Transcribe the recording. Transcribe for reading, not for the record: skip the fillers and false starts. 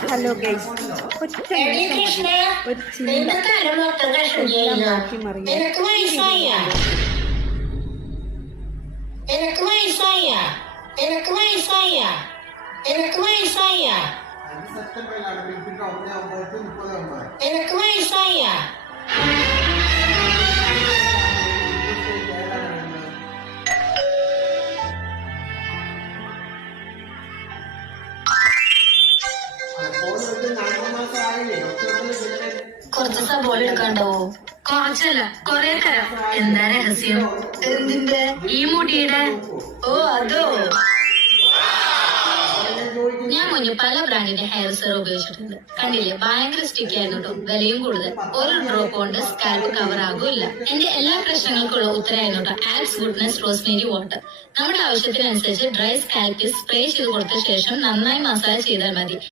Hello guys, ഒറ്റ നിമിഷം മതി ഒരു ചിന്ത എല്ലാം മാറ്റിമറിയാൻ. കുറച്ച് സബോള എടുക്കാണ്ടോ? കുറച്ചല്ല, കൊറേ തരാം. എന്താ രഹസ്യം? എന്തിന്റെ? ഈ മുടിയുടെ. ഓ അതോ. ഞാൻ മുന്നേ പല ബ്രാൻഡിന്റെ ഹെയർ സെറം ഉപയോഗിച്ചിട്ടുണ്ട്. കണ്ടില്ലേ, ഭയങ്കര സ്റ്റിക്കി ആയിരുന്നു കേട്ടോ. വിലയും കൂടുതൽ. ഒരു ഡ്രോപ്പ് കൊണ്ട് സ്കാൽപ്പ് കവർ ആകൂല്ല. എന്റെ എല്ലാ പ്രശ്നങ്ങൾക്കുള്ള ഉത്തരമായിരുന്നു കേട്ടോ ആക്സ് ഗുഡ്നസ് റോസ്മേരി വാട്ടർ. നമ്മുടെ ആവശ്യത്തിനനുസരിച്ച് ഡ്രൈ സ്കാൽപ്പിൽ സ്പ്രേ ചെയ്ത് കൊടുത്ത ശേഷം നന്നായി മസാജ് ചെയ്താൽ മതി.